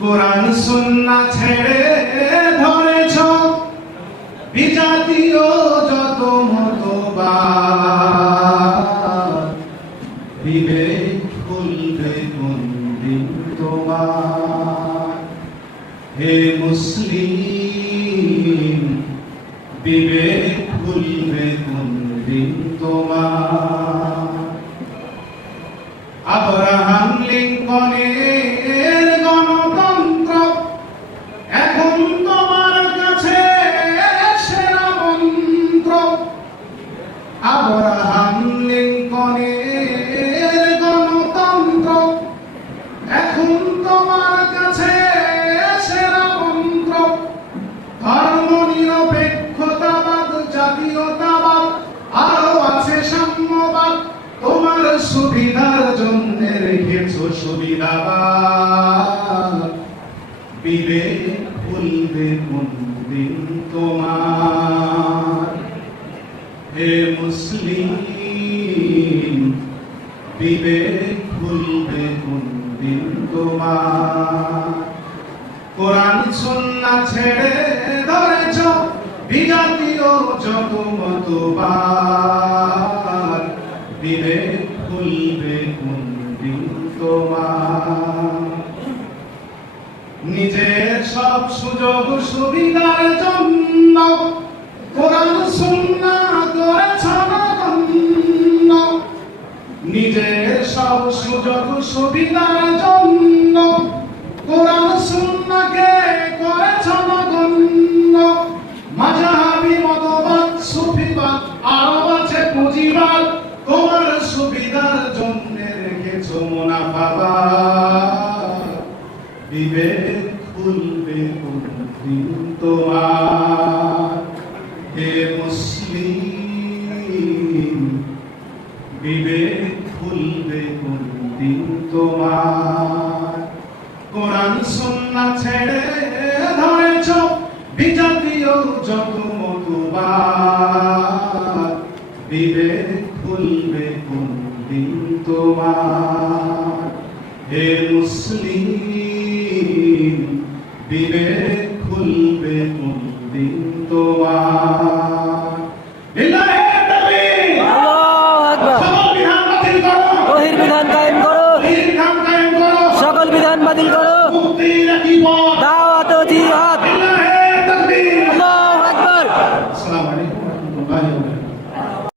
কোরআন সুন্নাহ ছেড়ে ধরেছ বিজাতীয় যত মতবাদ, বিবেক খুলবে কোন দিন তোমার? হে মুসলিম, বিবেক খুলবে কোন দিন তোমার? আব্রাহাম লিঙ্কনের গণতন্ত্র এখন তোমার কাছে সেরা মন্ত্র। আব্রাহাম লিঙ্কনের গণতন্ত্র এখন তোমার কাছে সেরা মন্ত্র। ধর্ম নিরপেক্ষতাবাদ, জাতীয়তাবাদ, আরো আছে সাম্যবাদ, তোমার সুবিধার জন্য রেখেছো সুবিধাবাদ। বিবেক খুলবে কোন দিন তোমার? হে মুসলিম, বিবেক খুলবে কোন দিন তোমার? কোরআন সুন্নাহ ছেড়ে ধরেছ বিজাতীয় যত মতবাদ, বিবেক খুলবে কোন দিন তোমার? নিজের সব সুযোগ সুবিধার জন্য কোরআন সুন্নাহ করেছ নগণ্য। নিজের সব সুযোগ সুবিধার জন্য কোরআন সুন্নাহকে করেছ নগণ্য। মাযহাবী মতবাদ, সুফিবাদ, আরো আছে পুঁজিবাদ, তোমার সুবিধার জন্য রেখেছো মুনাফাবাদ। বিবেক খুলবে কোন দিন তোমার? হে মুসলিম, বিবেক খুলবে কোন দিন তোমার? কোরআন সুন্নাহ ছেড়ে ধরেছ বিজাতীয় যত মতবাদ, বিবেক খুলবে কোন দিন তোমার? হে মুসলিম, বিবেক খুলবে কোন দিন তোমার?